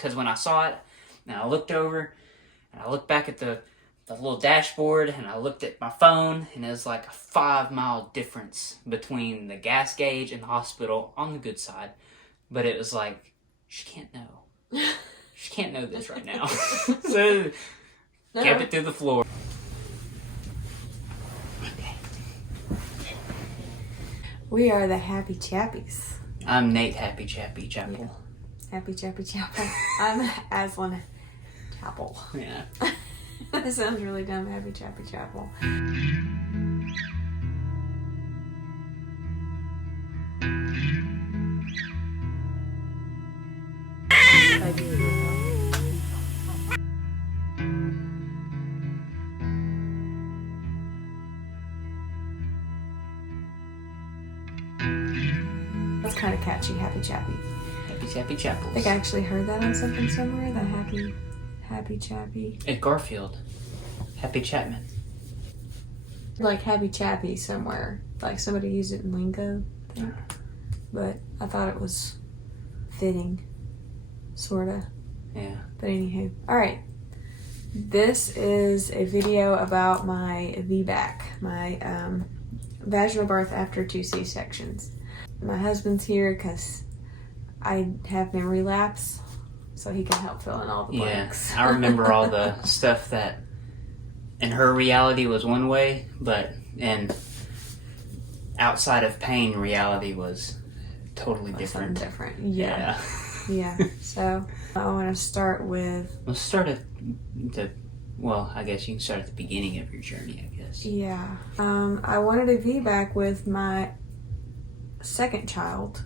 because when I saw it, and I looked over, and I looked back at the little dashboard, and I looked at my phone, and it was like a 5-mile difference between the gas gauge and the hospital on the good side. But it was like, she can't know. She can't know this right now. So, kept it through the floor. Okay. We are the Happy Chappies. I'm Nate Happy Chappy Chapel. Yeah. Happy Chappy Chapel. I'm Aslan Chapel. Yeah. That sounds really dumb, Happy Chappy Chapel. That's kind of catchy, Happy Chappy. Happy Chappy Chapels. I think I actually heard that on something somewhere, the Happy Chappy. At Garfield. Happy Chapman. Like Happy Chappy somewhere. Like somebody used it in lingo, I think. But I thought it was fitting. Sorta. Yeah. But anywho. Alright. This is a video about my VBAC. My vaginal birth after 2 C-sections. My husband's here because I have memory lapse, so he can help fill in all the blanks. Yeah, I remember all the stuff that in her reality was one way, but in outside of pain reality was totally different. Something different. Yeah. Yeah. So I want to start with... Let's start at well, I guess you can start at the beginning of your journey, I guess. Yeah. I wanted a VBAC with my second child,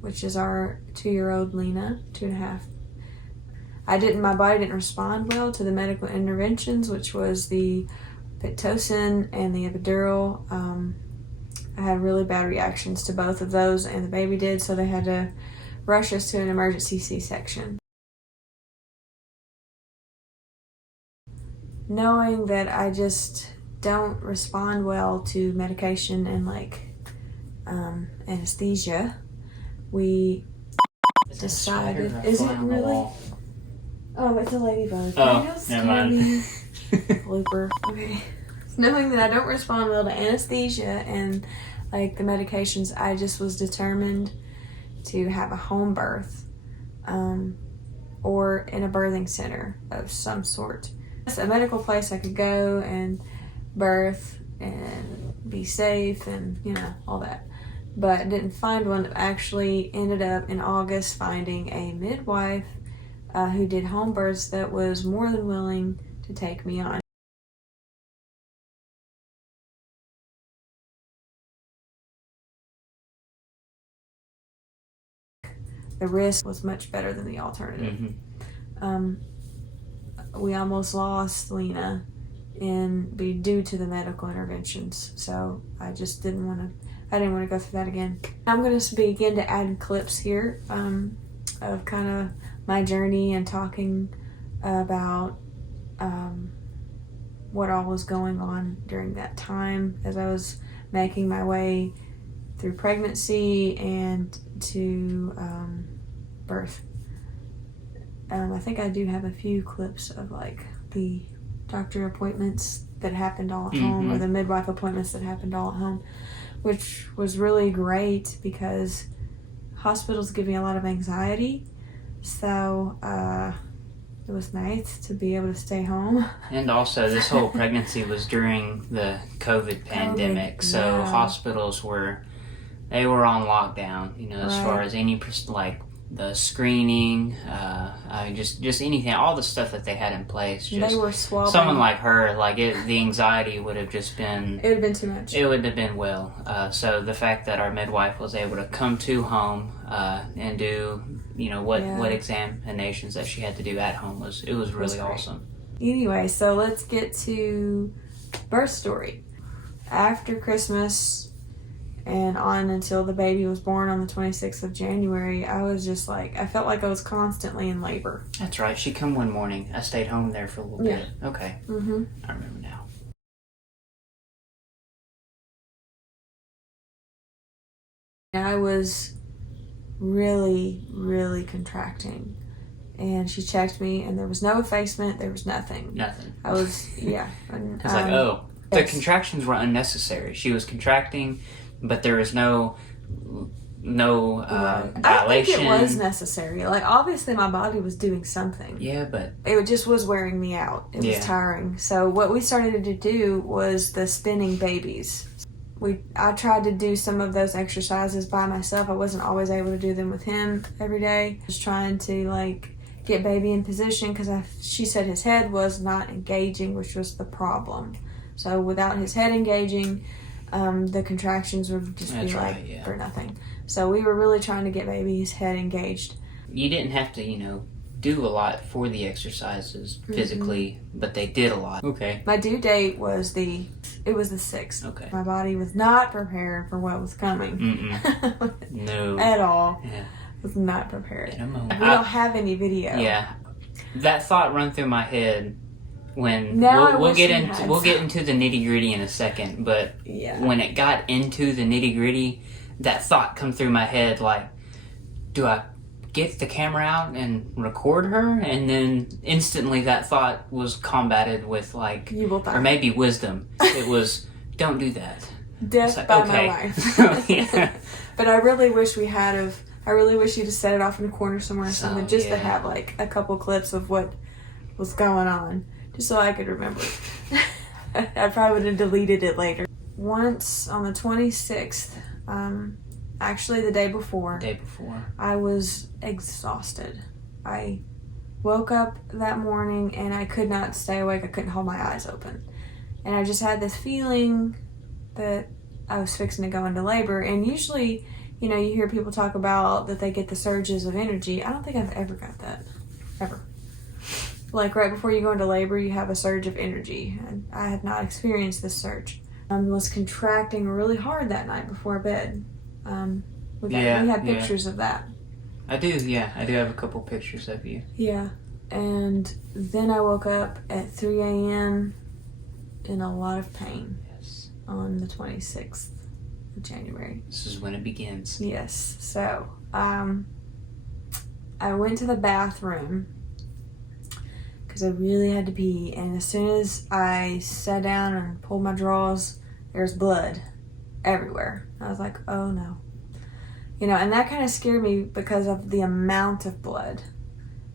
which is our 2-year-old Lena, 2.5. My body didn't respond well to the medical interventions, which was the Pitocin and the epidural. I had really bad reactions to both of those, and the baby did, so they had to rush us to an emergency C-section. Knowing that I just don't respond well to medication and anesthesia, we decided. Is it really? Oh, it's a ladybug. Oh, never mind. Blooper. Okay. Knowing that I don't respond well to anesthesia and the medications, I just was determined to have a home birth, or in a birthing center of some sort. A medical place I could go and birth and be safe and all that, but I didn't find one. That actually ended up in August finding a midwife who did home births that was more than willing to take me on. The risk was much better than the alternative. Mm-hmm. We almost lost Lena due to the medical interventions, so I just didn't want to go through that again. I'm going to begin to add clips here of kind of my journey and talking about what all was going on during that time as I was making my way through pregnancy and to birth. I think I do have a few clips of the doctor appointments that happened all at home, or the midwife appointments that happened all at home, which was really great because hospitals give me a lot of anxiety. So it was nice to be able to stay home. And also, this whole pregnancy was during the COVID pandemic, so hospitals were on lockdown. As far as any the screening, just anything, all the stuff that they had in place. They were swabbing. Someone like her, the anxiety would have just been... It would have been too much. It would have been so the fact that our midwife was able to come to home and do, what examinations that she had to do at home was really awesome. Anyway, so let's get to birth story. After Christmas and on until the baby was born on the 26th of January, I was just I felt like I was constantly in labor. That's right. She come one morning. I stayed home there for a little bit. Okay. Mm-hmm. I remember now. I was really, really contracting. And she checked me, and there was no effacement. There was nothing. Nothing. I was, yeah. And, It's like, oh, the contractions were unnecessary. She was contracting, but there was no dilation. I think it was necessary. Like, obviously my body was doing something. Yeah, but it just was wearing me out. It was tiring. So what we started to do was the spinning babies. I tried to do some of those exercises by myself. I wasn't always able to do them with him every day. Just trying to like get baby in position because she said his head was not engaging, which was the problem. So without his head engaging, the contractions would just be like for nothing. So we were really trying to get baby's head engaged. You didn't have to, do a lot for the exercises physically, but they did a lot. Okay. My due date was the 6th. Okay. My body was not prepared for what was coming. No. At all. Yeah. Was not prepared. In a moment. We don't have any video. Yeah. That thought run through my head when we'll get into the nitty-gritty in a second, but when it got into the nitty-gritty, that thought come through my head like, do I get the camera out and record her? And then instantly that thought was combated with like, or maybe wisdom. It was, don't do that. Death by my wife. But I really wish we had I really wish you'd have set it off in a corner somewhere or something, just to have like a couple clips of what was going on, just so I could remember. I probably would have deleted it later. Once on the 26th, actually the day before, I was exhausted. I woke up that morning and I could not stay awake. I couldn't hold my eyes open. And I just had this feeling that I was fixing to go into labor. And usually, you hear people talk about that they get the surges of energy. I don't think I've ever got that. Ever. Like right before you go into labor, you have a surge of energy. And I had not experienced this surge. I was contracting really hard that night before bed. We had pictures of that. I do have a couple pictures of you. Yeah. And then I woke up at 3 a.m. in a lot of pain. Yes. On the 26th of January. This is when it begins. Yes. So, I went to the bathroom because I really had to pee. And as soon as I sat down and pulled my drawers, there's blood everywhere. I was like, oh no. And that kind of scared me because of the amount of blood.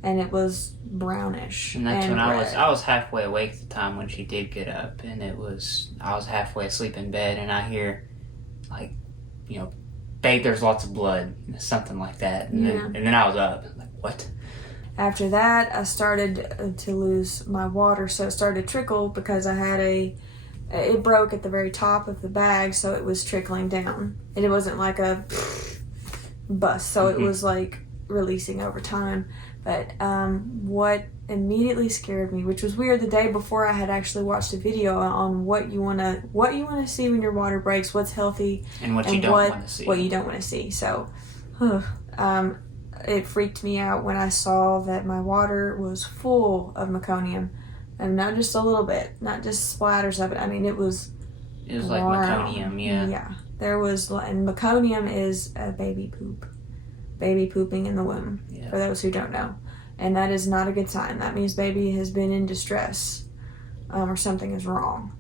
And it was brownish. And that's when I was halfway awake at the time when she did get up. And I was halfway asleep in bed and I hear like, babe, there's lots of blood. Something like that. And then I was up. Like, what? After that, I started to lose my water. So it started to trickle because I had it broke at the very top of the bag, so it was trickling down. And it wasn't like a bust, so it was like releasing over time. But what immediately scared me, which was weird, the day before I had actually watched a video on what you want to see when your water breaks, what's healthy, and what you don't want to see. What you don't want to see. So it freaked me out when I saw that my water was full of meconium. And not just a little bit, not just splatters of it. I mean, it was like meconium, yeah. Yeah. There was, and meconium is a baby poop. Baby pooping in the womb, for those who don't know. And that is not a good sign. That means baby has been in distress, or something is wrong.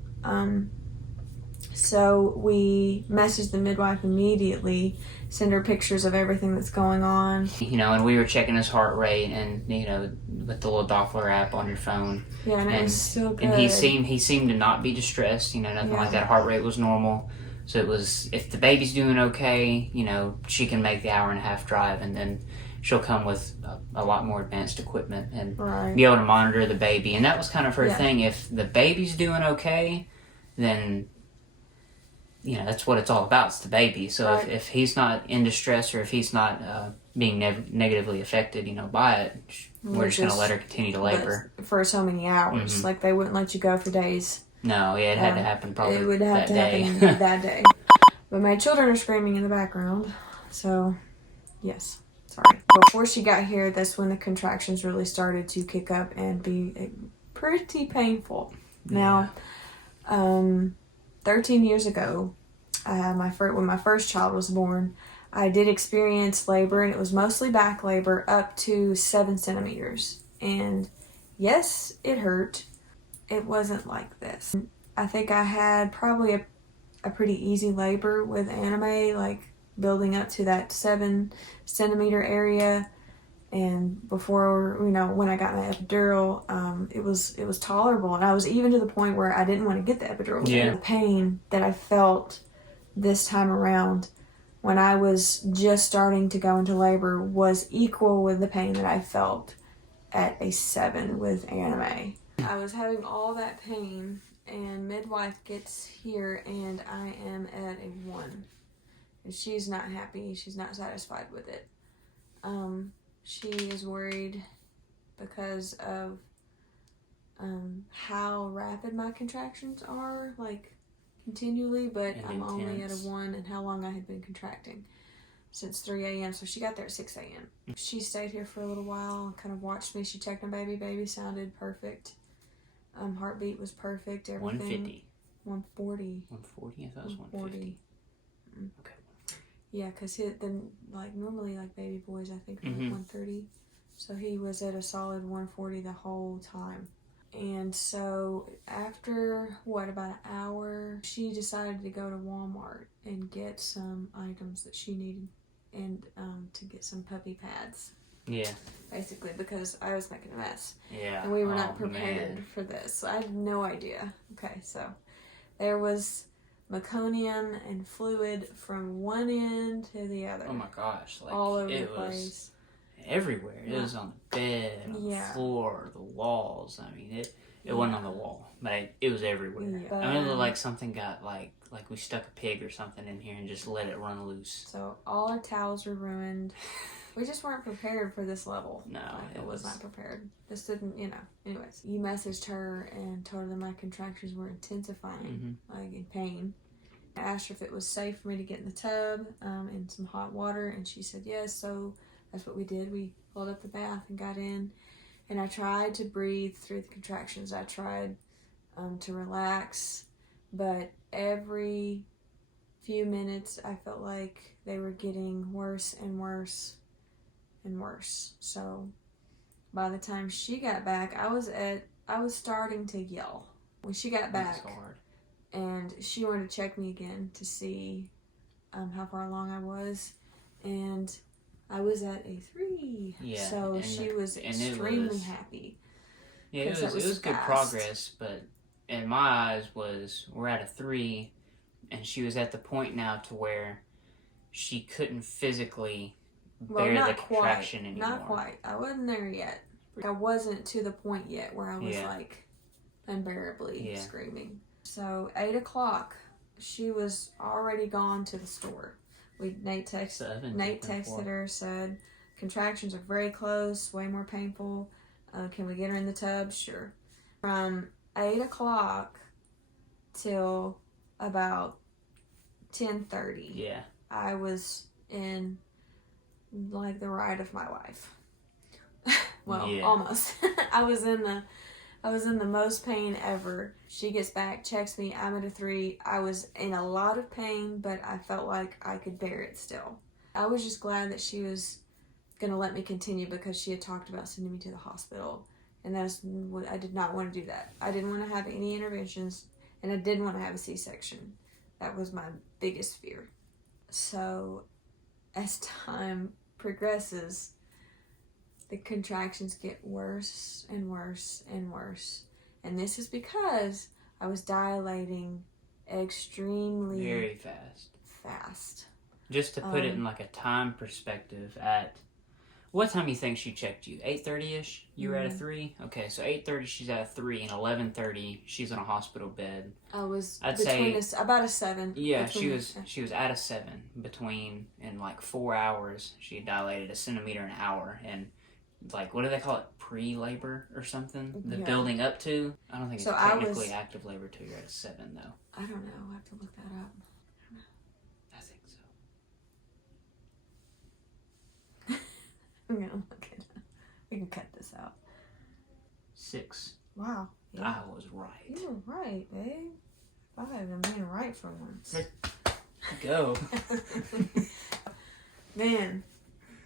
So we messaged the midwife immediately, send her pictures of everything that's going on. And we were checking his heart rate and, with the little Doppler app on your phone. Yeah, and it was so good. And he seemed to not be distressed, nothing like that. Heart rate was normal. So it was, if the baby's doing okay, she can make the 1.5-hour drive and then she'll come with a lot more advanced equipment and be able to monitor the baby. And that was kind of her thing. If the baby's doing okay, then that's what it's all about. It's the baby. So if he's not in distress or if he's not being negatively affected, by it, we're just going to let her continue to labor. For so many hours. Mm-hmm. Like, they wouldn't let you go for days. No, it had to happen probably It would have to happen that day. But my children are screaming in the background. So, yes. Sorry. Before she got here, that's when the contractions really started to kick up and be pretty painful. Now, 13 years ago, when my first child was born, I did experience labor, and it was mostly back labor up to 7 centimeters. And yes, it hurt. It wasn't like this. I think I had probably a pretty easy labor with anime, like building up to that 7 centimeter area. And before, when I got my epidural, it was tolerable. And I was even to the point where I didn't want to get the epidural. Yeah. The pain that I felt this time around when I was just starting to go into labor was equal with the pain that I felt at a 7 with anime. I was having all that pain, and midwife gets here, and I am at a 1. And she's not happy. She's not satisfied with it. She is worried because of how rapid my contractions are, like continually, but And I'm only at a intense. 1, and how long I had been contracting since 3 a.m. So she got there at 6 a.m. She stayed here for a little while, kind of watched me. She checked my baby. Baby sounded perfect. Heartbeat was perfect. Everything. 150. 140. 140? I thought it was 150. Okay. Yeah, because normally baby boys, I think, are like 130. So he was at a solid 140 the whole time. And so after, about an hour, she decided to go to Walmart and get some items that she needed, and to get some puppy pads. Yeah. Basically, because I was making a mess. Yeah. And we were not prepared for this. I had no idea. Okay, so there was meconium and fluid from one end to the other. Oh my gosh. All over the place. Everywhere. It was on the bed, on the floor, the walls. I mean, it wasn't on the wall, but it was everywhere. Yeah. I mean, it looked like something got, like we stuck a pig or something in here and just let it run loose. So all our towels were ruined. We just weren't prepared for this level. No, it was not prepared. This didn't, Anyways, you messaged her and told her my contractions were intensifying, in pain. I asked her if it was safe for me to get in the tub in some hot water, and she said yes. So that's what we did. We pulled up the bath and got in, and I tried to breathe through the contractions. I tried to relax, but every few minutes I felt like they were getting worse and worse and worse. So by the time she got back, I was starting to yell. When she got back, and she wanted to check me again to see how far along I was, and I was at a 3. Yeah. So she was extremely happy. Yeah, it was good progress, but in my eyes we're at a 3, and she was at the point now to where she couldn't physically bear the contraction anymore. Not quite. I wasn't there yet. I wasn't to the point yet where I was unbearably screaming. So 8 o'clock, she was already gone to the store. Nate texted her, said, contractions are very close, way more painful. Can we get her in the tub? Sure. From 8 o'clock till about 10:30, I was in the ride of my life. Almost. I was in the most pain ever. She gets back, checks me, I'm at a 3. I was in a lot of pain, but I felt like I could bear it still. I was just glad that she was going to let me continue, because she had talked about sending me to the hospital. And I did not want to do that. I didn't want to have any interventions, and I didn't want to have a C-section. That was my biggest fear. So as time progresses, the contractions get worse and worse and worse. And this is because I was dilating extremely very fast. Just to put it in a time perspective, at what time do you think she checked you? 8:30ish? You were at a 3? Okay, so 8:30 she's at a 3, and 11:30 she's in a hospital bed. I'd say about a 7. Yeah, she was at a 7 between, in 4 hours she dilated a centimeter an hour, and what do they call it? Pre-labor or something? The building up to? I don't think it's technically active labor till you're at a 7, though. I don't know. I have to look that up. I think so. I'm going to look it up. We can cut this out. 6. Wow. Yeah. I was right. You were right, babe. I have been being right for once. Go. Man,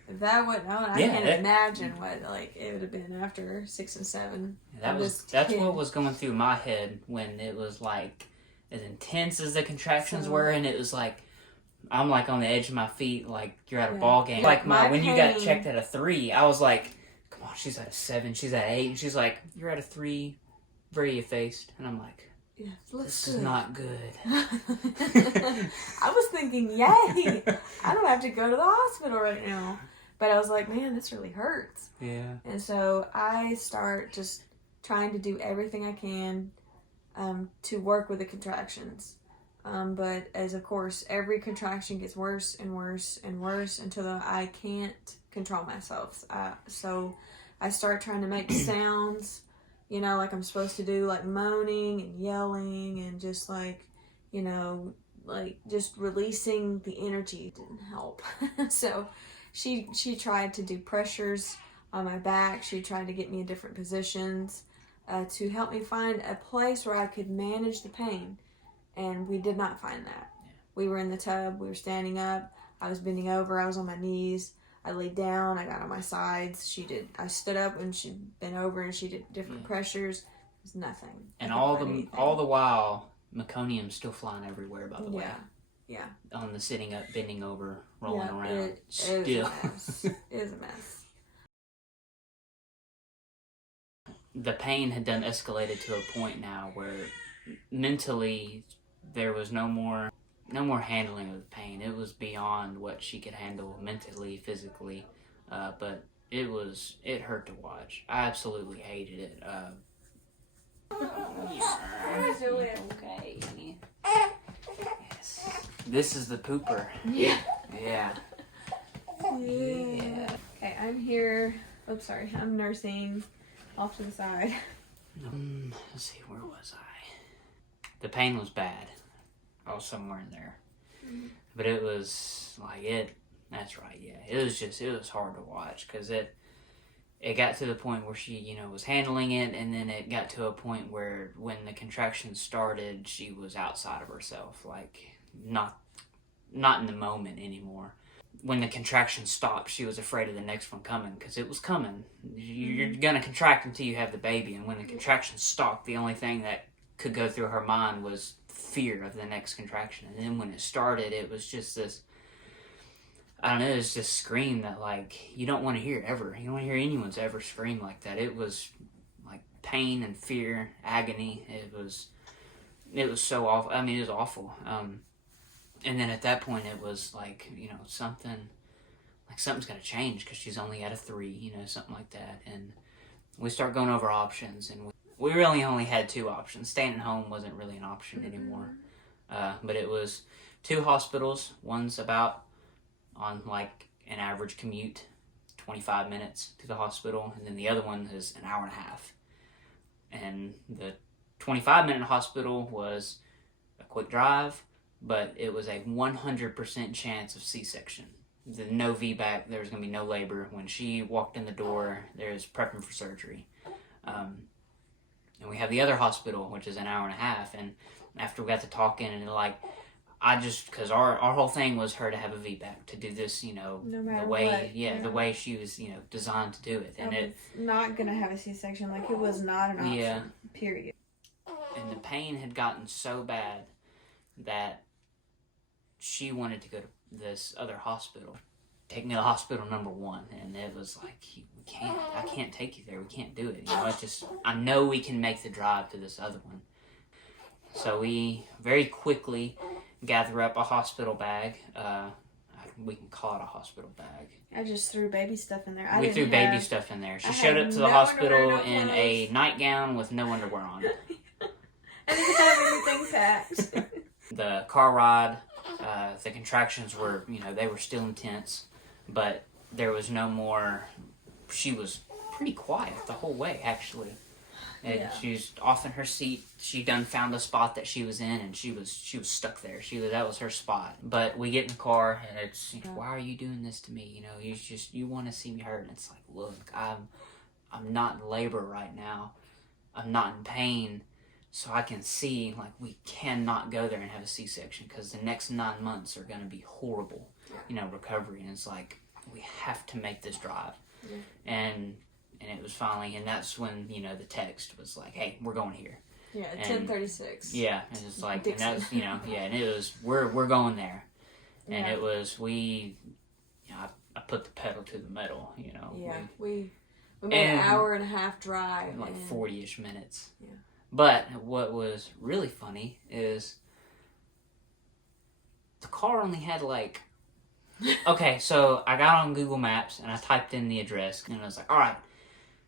if that would, I Yeah, can't imagine what like it would have been after 6 and 7. That's what was going through my head when it was like as intense as the contractions were, and it was like I'm like on the edge of my feet, like you're at a ball game. Like when you got checked at a 3, I was like, come on, she's at a 7, she's at 8, and she's like, you're at a 3, very effaced, and I'm like, yeah, this is not good. I was thinking, yay, I don't have to go to the hospital right now. But I was like, man, this really hurts. Yeah. And so I start just trying to do everything I can to work with the contractions. But as of course, every contraction gets worse and worse and worse until I can't control myself. So I start trying to make sounds, you know, like I'm supposed to do, like moaning and yelling and just like, you know, like just releasing the energy didn't help. So she tried to do pressures on my back. She tried to get me in different positions to help me find a place where I could manage the pain. And we did not find that. Yeah. We were in the tub. We were standing up. I was bending over. I was on my knees. I laid down. I got on my sides. I stood up when she bent over, and she did different pressures. It was nothing. And all the while, meconium's still flying everywhere. By the way. Yeah. On the sitting up, bending over, rolling around. It is a mess. It is a mess. The pain had done escalated to a point now where mentally there was no more handling of the pain. It was beyond what she could handle mentally, physically, but it hurt to watch. I absolutely hated it. Okay. Yes. This is the pooper. Yeah. Yeah. Okay, I'm here. Oops, sorry. I'm nursing off to the side. Let's see, where was I? The pain was bad. I was somewhere in there. But it was like that's right, yeah. It was hard to watch because it got to the point where she, you know, was handling it, and then it got to a point where when the contractions started, she was outside of herself, like not in the moment anymore. When the contraction stopped, she was afraid of the next one coming because it was coming. You're gonna contract until you have the baby, and when the contraction stopped, the only thing that could go through her mind was fear of the next contraction. And then when it started, it was just this, I don't know, it was this scream that like you don't want to hear ever. You don't want to hear anyone's ever scream like that. It was like pain and fear, agony. It was so awful. I mean, it was awful. And then at that point, it was like, you know, something's got to change because she's only at a 3, you know, something like that. And we start going over options, and we really only had 2 options. Staying at home wasn't really an option anymore. But it was 2 hospitals. One's about on like an average commute, 25 minutes to the hospital, and then the other one is an hour and a half. And the 25-minute hospital was a quick drive, but it was a 100% chance of C-section. No VBAC, there was going to be no labor. When she walked in the door, there was prepping for surgery. And we have the other hospital, which is an hour and a half, and after we got to talking, and like, because our whole thing was her to have a VBAC, to do this, you know, no matter the way, what, the way she was, you know, designed to do it. And I was not going to have a C-section, like it was not an option, period. And the pain had gotten so bad that she wanted to go to this other hospital. Take me to hospital number 1, and it was like, I can't take you there, we can't do it, you know, it's just, I know we can make the drive to this other one. So we very quickly gather up a hospital bag, we can call it a hospital bag. I just threw baby stuff in there. We threw baby stuff in there. She showed up to the hospital in a nightgown with no underwear on. I didn't have anything packed. The car ride, the contractions were, you know, they were still intense, but there was no more. She was pretty quiet the whole way, actually. And she was off in her seat. She done found a spot that she was in, and she was stuck there. That was her spot. But we get in the car, and it's, why are you doing this to me? You know, you want to see me hurt. And it's like, look, I'm not in labor right now. I'm not in pain. So I can see, like, we cannot go there and have a C-section because the next 9 months are going to be horrible. recovery, and it's like, we have to make this drive. Yeah. And it was finally, and that's when, the text was like, hey, we're going here. Yeah, 10:36. Yeah, and it's like, Dixon. and that was, and it was, we're going there. And Yeah. it was, I put the pedal to the metal, Yeah, we made an hour and a half drive. In like 40-ish minutes. Yeah. But what was really funny is the car only had like, okay, so I got on Google Maps and I typed in the address and I was like, all right,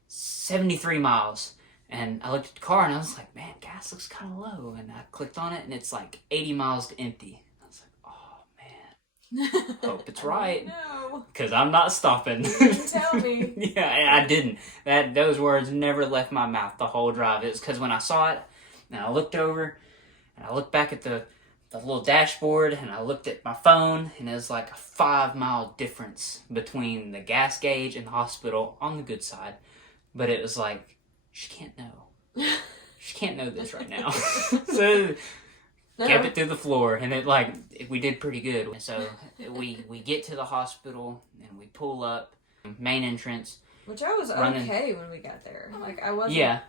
73 miles. And I looked at the car and I was like, man, gas looks kind of low. And I clicked on it and it's like 80 miles to empty. I was like, oh man, hope it's right. No. Because I'm not stopping. You didn't tell me. Yeah, I didn't. Those words never left my mouth the whole drive. It was because when I saw it and I looked over and I looked back at the little dashboard and I looked at my phone and it was like a 5-mile difference between the gas gauge and the hospital on the good side. But it was like, she can't know. She can't know this right now. So kept it through the floor, and we did pretty good. So we get to the hospital and we pull up main entrance, which I was okay when we got there. Like I wasn't. Yeah.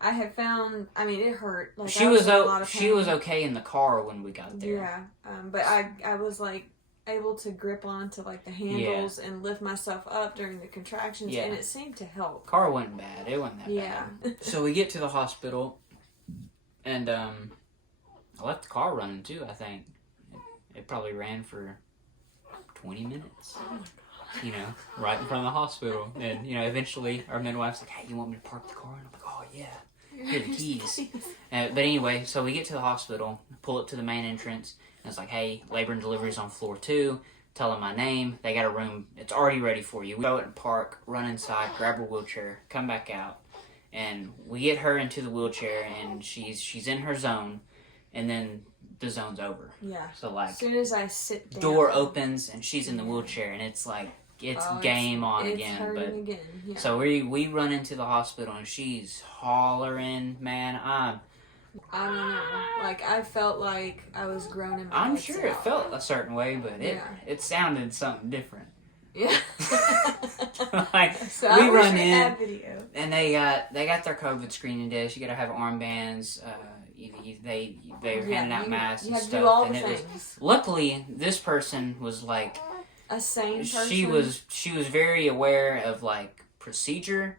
I had found. I mean, it hurt. Like she was okay in the car when we got there. Yeah. But I was like able to grip onto like the handles and lift myself up during the contractions, and it seemed to help. Car wasn't bad. It wasn't that bad. So we get to the hospital, and I left the car running too. I think it probably ran for 20 minutes. Oh my God. Right in front of the hospital, and eventually our midwife's like, "Hey, you want me to park the car?" And I'm like, "Oh yeah, here are the keys." But anyway, so we get to the hospital, pull up to the main entrance. It's like, hey, labor and delivery's on floor 2. Tell them my name. They got a room. It's already ready for you. We go and park, run inside, grab her wheelchair, come back out. And we get her into the wheelchair, and she's in her zone. And then the zone's over. Yeah. So, like, as soon as I sit down, door opens, and she's in the wheelchair. And it's like, it's game on again. Hurting again. Yeah. So we run into the hospital, and she's hollering, man, I don't know. Like, I felt like I was groaning my I'm head sure it out. felt a certain way, but it sounded something different. Yeah. Like, so we I run wish in, had video. and they got their COVID screening desk. You got to have armbands. They're handing out masks you and have stuff. to do all the and things. Luckily, this person was like A sane person. She was very aware of like procedure,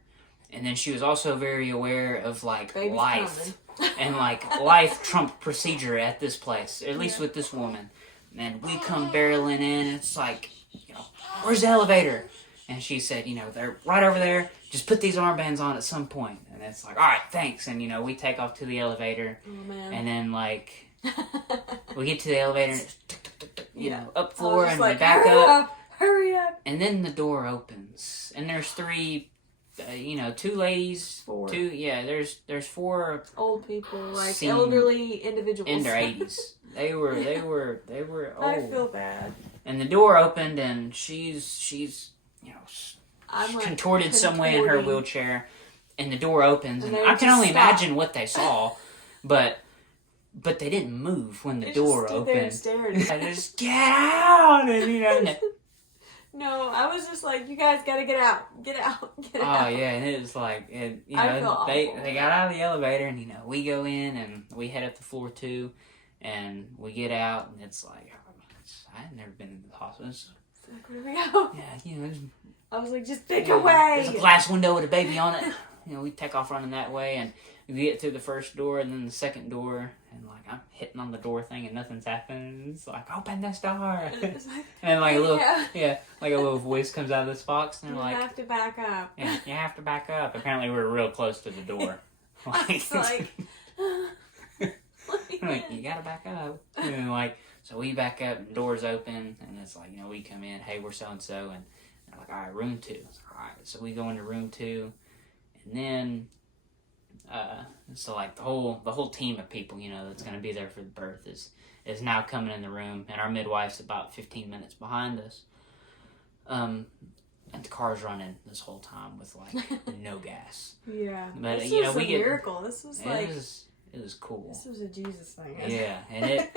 and then she was also very aware of like Baby's life. coming. And like life trumped procedure at this place, at least with this woman. And we come barreling in, and it's like, where's the elevator? And she said, they're right over there. Just put these armbands on at some point. And it's like, all right, thanks. And we take off to the elevator. Oh man. And then like we get to the elevator, and it's up floor, and like, we back hurry up. And then the door opens, and there's 3. 2 ladies, 4. There's 4 old people, like elderly individuals in their 80s. They were old. I feel bad. And the door opened, and she's contorted some way in her wheelchair, and the door opens, and I can only imagine what they saw, but they didn't move when the door opened. They stared. I just get out, and No, I was just like, you guys gotta get out. Get out. Oh, yeah, and it was like, they got out of the elevator, and, we go in, and we head up to floor 2, and we get out, and it's like, I had never been in the hospital. Like, where do we go? Yeah, I was like, just pick a way. There's a glass window with a baby on it. We take off running that way, and we get through the first door, and then the second door, and like I'm hitting on the door thing, and nothing's happening. It's like, open this door, and like a little, like a little voice comes out of this box, and they're like, you have to back up. Yeah, you have to back up. Apparently, we were real close to the door. It's like, like you gotta back up, and like so we back up, and doors open, and it's like we come in, hey, we're so and so, and they're like, all right, room 2. All right, so we go into room 2, and then. So like the whole team of people, that's going to be there for the birth is now coming in the room, and our midwife's about 15 minutes behind us. And the car's running this whole time with like no gas. Yeah, but this was a miracle. This was like it was cool. This was a Jesus thing. Yeah, and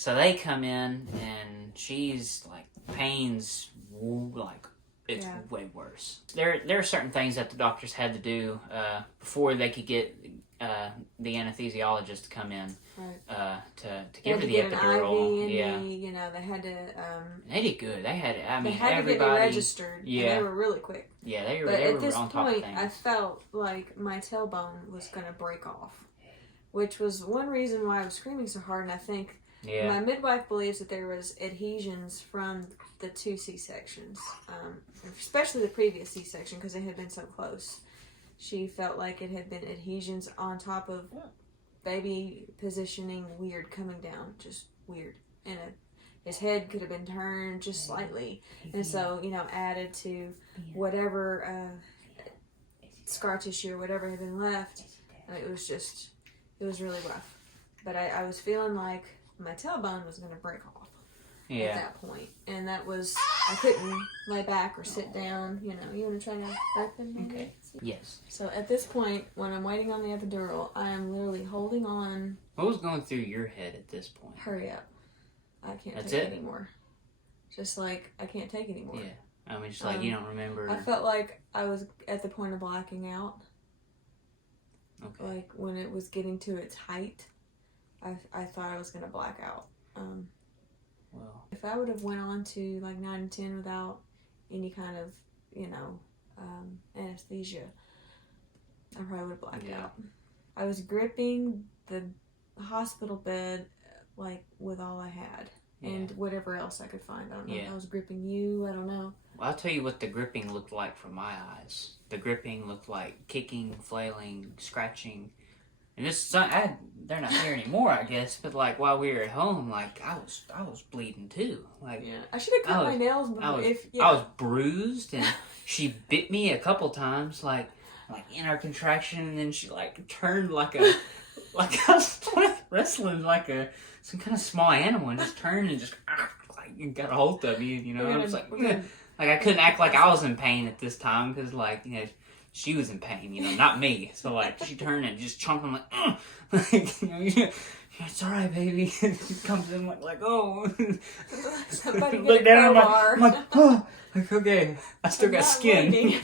So they come in, and she's like, pain's like, it's way worse. There are certain things that the doctors had to do before they could get the anesthesiologist to come in to give her the epidural. They had to. They did good. They had. They had to get me registered. Yeah, and they were really quick. Yeah, they were. But they at were this on top point, of things. I felt like my tailbone was going to break off, which was one reason why I was screaming so hard. And I think my midwife believes that there was adhesions from the 2 C-sections, especially the previous C-section because they had been so close. She felt like it had been adhesions on top of baby positioning weird coming down, just weird. And his head could have been turned just slightly. And so, added to whatever scar tissue or whatever had been left, it was really rough. But I was feeling like my tailbone was going to break off at that point. And that was, I couldn't lay back or sit down. You want to try to open? Okay. Yes. So at this point, when I'm waiting on the epidural, I am literally holding on. What was going through your head at this point? Hurry up. I can't That's take it? anymore. Just like, I can't take anymore. Yeah. I mean, just like you don't remember. I felt like I was at the point of blacking out. Okay. Like when it was getting to its height, I thought I was going to black out. Well, if I would have went on to like 9 and 10 without any kind of, anesthesia, I probably would have blacked out. I was gripping the hospital bed like with all I had and whatever else I could find. I don't know if I was gripping you. I don't know. Well, I'll tell you what the gripping looked like from my eyes. The gripping looked like kicking, flailing, scratching. And they're not here anymore, I guess. But like while we were at home, like I was bleeding too. Like I should have cut my nails before. I was bruised, and she bit me a couple times, like in her contraction, and then she like turned like I was wrestling like some kind of small animal, and just turned and just like got a hold of you. I was like I couldn't act like I was in pain at this time because she was in pain, not me. So like she turned and just chomped. I'm like, it's all right, baby. She comes in like oh. Somebody look get a down. crowbar. I'm like, oh, like okay, I still got skin.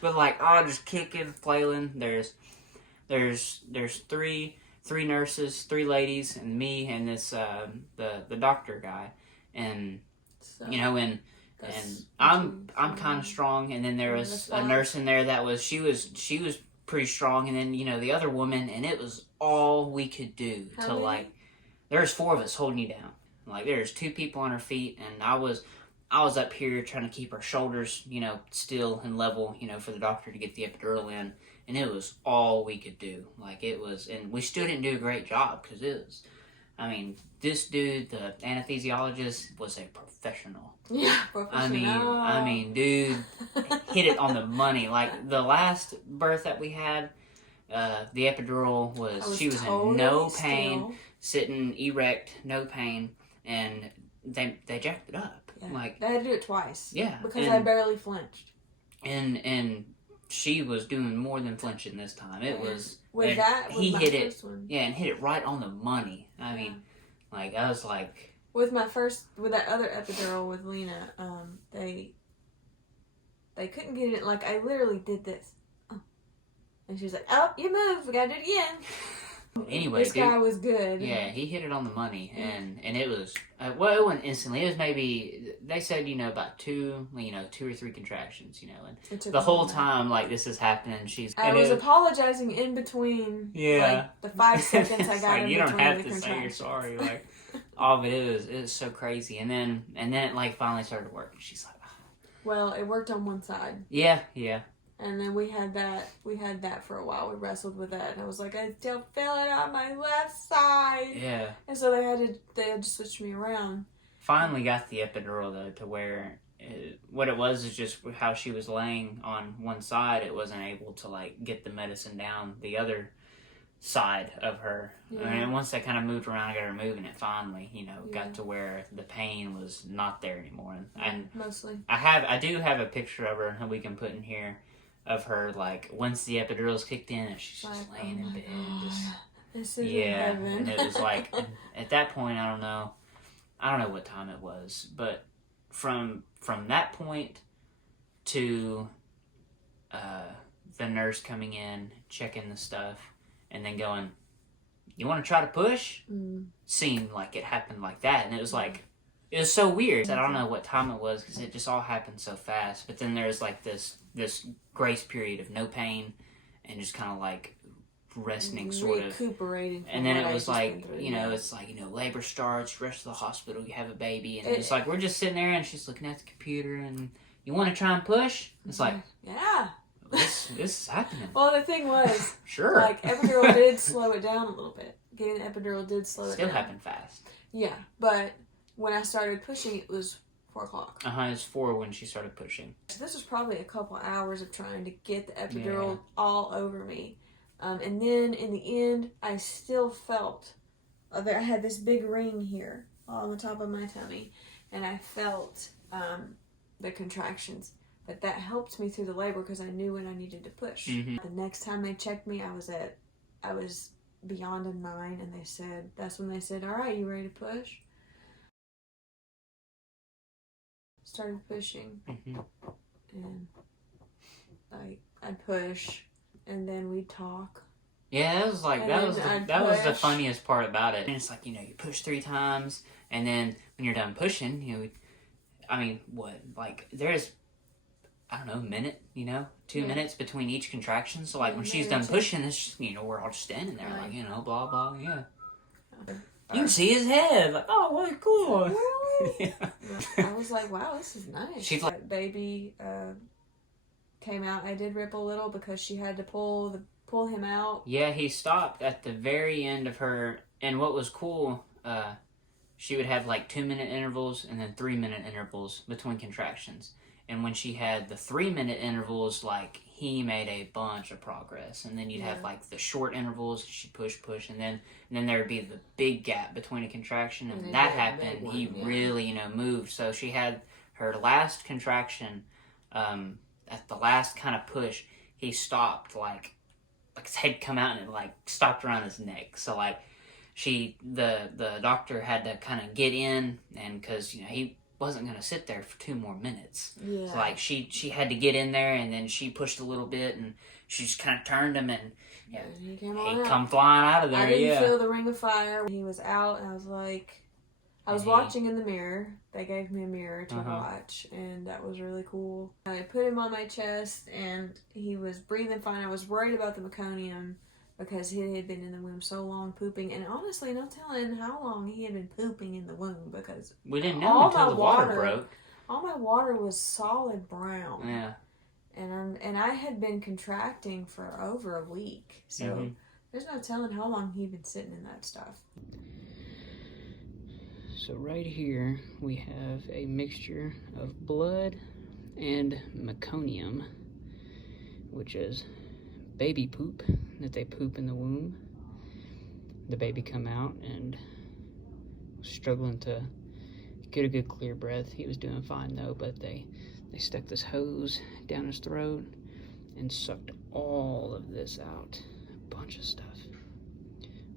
But like just kicking, flailing. There's three nurses, 3 ladies, and me, and this the doctor guy, and and I'm kind of strong, and then there was a nurse in there that she was pretty strong, and then the other woman, and it was all we could do there's 4 of us holding you down. Like there's 2 people on her feet, and I was up here trying to keep her shoulders still and level for the doctor to get the epidural in, and it was all we could do. Like it was, and we still didn't do a great job because it was. I mean, this dude, the anesthesiologist, was a professional. Yeah, professional. I mean, dude, hit it on the money. Like the last birth that we had, the epidural she was in no pain, sitting erect, no pain, and they jacked it up. Yeah. Like they had to do it twice. Yeah, because I barely flinched. And she was doing more than flinching this time. It was with that. He hit it. One. Yeah, and hit it right on the money. I mean, like I was like. With that other epidural with Lena, they couldn't get it. Like I literally did this, and she was like, "Oh, you moved. We gotta do it again." Anyway, this guy was good. Yeah, he hit it on the money, and it was it wasn't instantly. It was maybe they said about 2 or 3 contractions, and the whole time like this is happening, I was apologizing in between. Yeah, like, the 5 seconds I got like, in you between don't have the to contractions. say you're sorry, like. Oh, but it was so crazy, and then it like finally started to work. She's like, well, it worked on one side. Yeah. And then we had that for a while. We wrestled with that, and I was like, I still feel it on my left side. Yeah. And so they had to switch me around. Finally got the epidural though, to where what it was is just how she was laying on one side. It wasn't able to like get the medicine down the other side of her. Yeah. And once they kind of moved around, I got her moving it finally, got to where the pain was not there anymore. And mostly. I do have a picture of her that we can put in here of her, like, once the epidural's kicked in and she's just laying in bed and just This is Yeah, heaven. and it was like at that point, I don't know what time it was, but from that point to the nurse coming in, checking the stuff, and then going, "You want to try to push?" Seemed like it happened like that, and it was like, it was so weird. I don't know what time it was because it just all happened so fast. But then there's like this grace period of no pain and just kind of like resting, sort of recuperating. And then it was like, it's like, labor starts, rush to the hospital, you have a baby, and it's like we're just sitting there, and she's looking at the computer, and you want to try and push? It's like, yeah. This is happening. Well, the thing was, sure. Like, epidural did slow it down a little bit. Getting the epidural did slow it down. Still happened fast. Yeah, but when I started pushing, it was 4 o'clock. It was 4 when she started pushing. So this was probably a couple hours of trying to get the epidural all over me. And then in the end, I still felt, I had this big ring here on the top of my tummy, and I felt the contractions. But that helped me through the labor because I knew when I needed to push. Mm-hmm. The next time they checked me, I was beyond a 9, and that's when they said, "All right, you ready to push?" Started pushing, and I'd push, and then we'd talk. Yeah, that was like that was the funniest part about it. And it's like, you push 3 times, and then when you're done pushing, there's, I don't know, a minute, 2 minutes between each contraction. So like when she's done pushing, it's just, we're all just standing there, like, blah blah, yeah. You can see his head, like, oh, what cool. Really? Yeah. I was like, wow, this is nice. She's like, baby came out. I did rip a little because she had to pull him out. Yeah, he stopped at the very end of her. And what was cool, she would have like 2-minute intervals and then 3-minute intervals between contractions. And when she had the 3-minute intervals, like, he made a bunch of progress. And then you'd have like the short intervals, she'd push, and then there would be the big gap between a contraction. And when that happened, he really, moved. So she had her last contraction, at the last kind of push, he stopped, like his head come out, and it like stopped around his neck. So like the doctor had to kind of get in, and because he wasn't going to sit there for 2 more minutes. Yeah. So like she had to get in there, and then she pushed a little bit, and she just kind of turned him, and he come flying out of there. I didn't feel the ring of fire. He was out, and I was like, I was watching in the mirror. They gave me a mirror to watch, and that was really cool. I put him on my chest, and he was breathing fine. I was worried about the meconium because he had been in the womb so long pooping, and honestly, no telling how long he had been pooping in the womb because we didn't know until the water broke. All my water was solid brown. Yeah. And I had been contracting for over a week, so there's no telling how long he'd been sitting in that stuff. So right here we have a mixture of blood and meconium, which is baby poop that they poop in the womb. The baby come out and was struggling to get a good clear breath. He was doing fine though, but they stuck this hose down his throat and sucked all of this out. A bunch of stuff.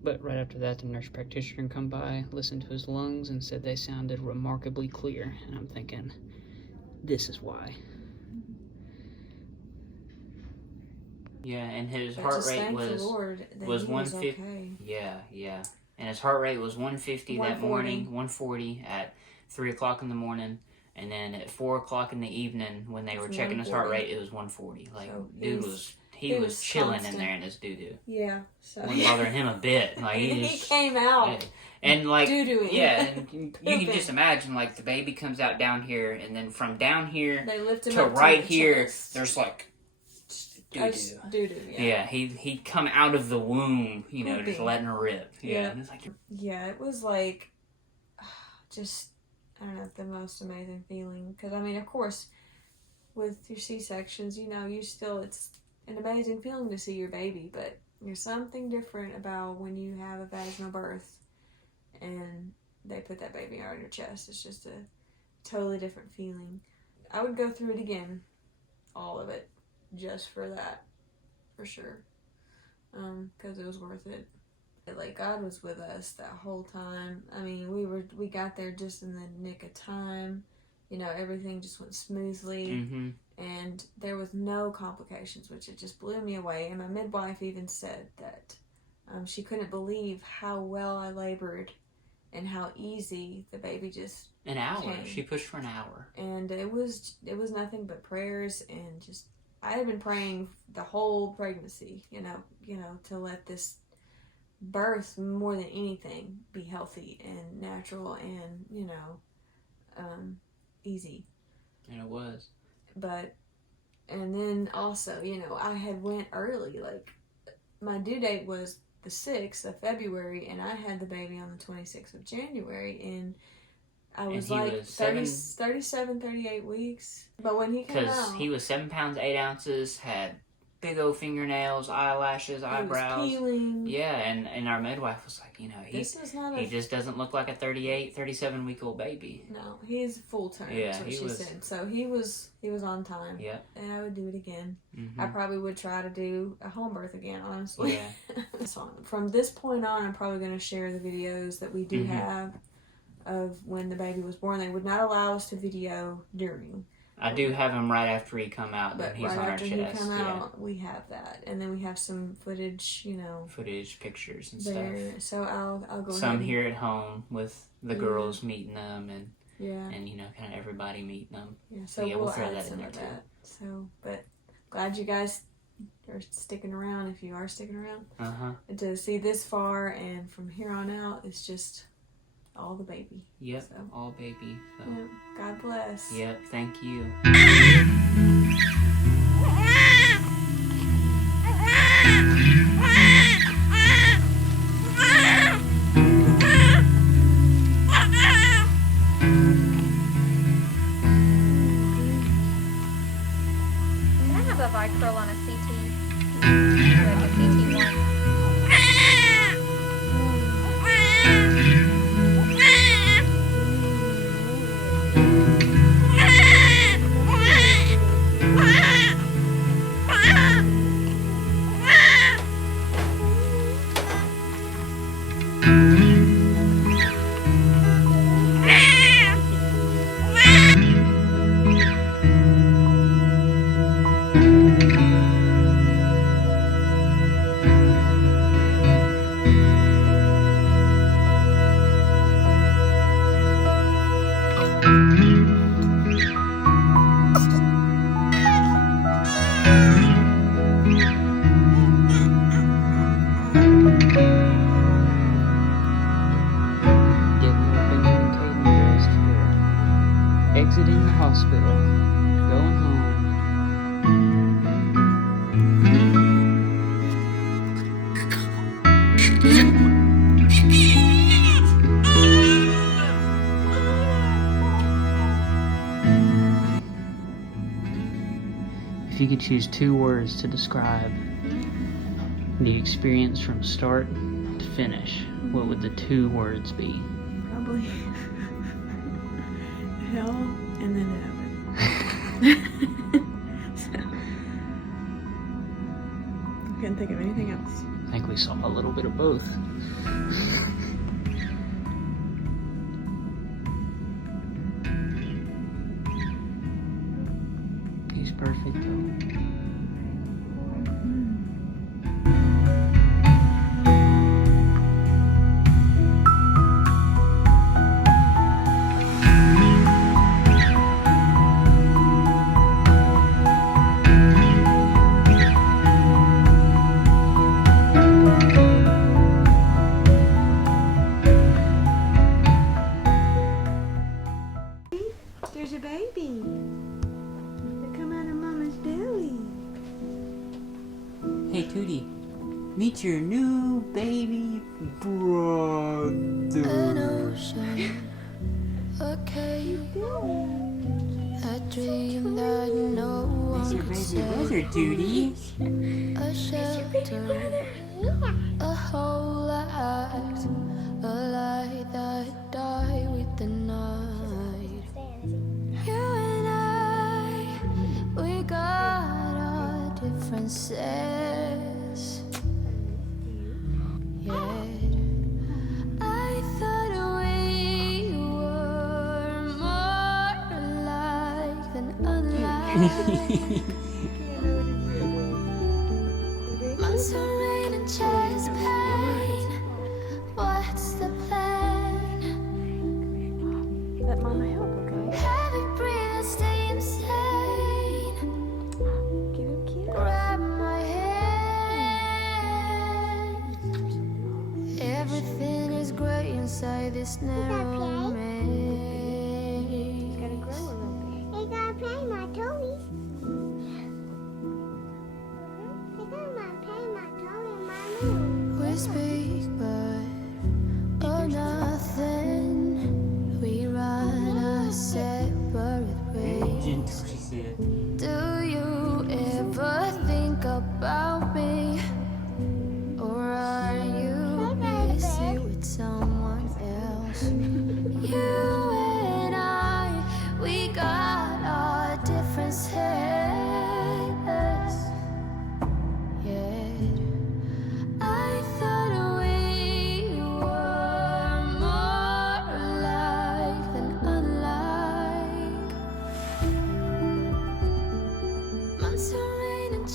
But right after that, the nurse practitioner come by, listened to his lungs, and said they sounded remarkably clear. And I'm thinking, this is why. Yeah, and his heart rate was 150. Okay. Yeah. And his heart rate was 150 that morning, 140 at 3 o'clock in the morning. And then at 4 o'clock in the evening, when they were checking his heart rate, it was 140. Like, so he was chilling constant in there in his doo-doo. Yeah. So wasn't bothering him a bit. Like, he came out. Yeah. And like, doo-dooing. Yeah, and you can just imagine, like, the baby comes out down here, and then from down here they lift him to up right to here, chest. there's like doo-doo. Doo-doo, Yeah, he'd come out of the womb, Pooping. just letting her rip. Yeah. And it's like, it was like, just, I don't know, the most amazing feeling. Because, I mean, of course, with your C-sections, it's an amazing feeling to see your baby, but there's something different about when you have a vaginal birth and they put that baby out on your chest. It's just a totally different feeling. I would go through it again, all of it, just for that, for sure, because it was worth it. Like, God was with us that whole time. I mean, we got there just in the nick of time. You know, everything just went smoothly. Mm-hmm. And there was no complications, which it just blew me away. And my midwife even said that she couldn't believe how well I labored and how easy the baby just an hour came. She pushed for an hour, and it was nothing but prayers, and just I had been praying the whole pregnancy, you know, to let this birth more than anything be healthy and natural and, you know, easy. And it was. But, and then also, you know, I had went early. Like, my due date was the 6th of February, and I had the baby on the 26th of January, and I was like 37, 38 weeks. But when he came out, because he was 7 pounds 8 ounces, had big old fingernails, eyelashes, eyebrows. He was peeling. Yeah, and our midwife was like, you know, he just doesn't look like a 38, 37 week old baby. No, he's full term. Yeah, that's what she said. So he was on time. Yeah. And I would do it again. Mm-hmm. I probably would try to do a home birth again, honestly. Yeah. So from this point on, I'm probably going to share the videos that we do have of when the baby was born. They would not allow us to video during. I do have him right after he come out, but he's right on our after chest. He come out, we have that, and then we have some footage, you know, pictures and there. stuff. So I'll go. Some ahead here at home with the girls meeting them, and and you know, kind of everybody meeting them. Yeah, so we'll throw add that some in there of too. that. So, but glad you guys are sticking around. If you are sticking around, to see this far, and from here on out, it's just all the baby. Yep, so, all baby. So. Yep, God bless. Yep, thank you. Can I have a Vicryl on a CT? Like a CT1? Exiting the hospital, going home. If you could choose 2 words to describe the experience from start to finish, what would the 2 words be? Probably hell and then heaven. So, I can't think of anything else. I think we saw a little bit of both. He's perfect though. There's a baby. They come out of Mama's belly. Hey Tootie, meet your new baby brother. An ocean, a cave, a dream that no That's one your could baby save. brother, Tootie. A shelter, a whole act, a light that died with the night. You and I, we got our differences. Yeah. Months of rain and chest pain. What's the plan? Let Mama help, okay? Heavy breathing, stay insane. Give him a kiss. Grab my hand. Everything is great inside this narrow maze. Gotta grow a little bit. I gotta play my toys. I gotta play my toy in my room. We speak, but oh nothing. We run our separate ways. She said. Do you ever think about me? Or are you busy with someone else? You and I, we got our differences. Yet I thought we were more alike than unlike. Months of rain and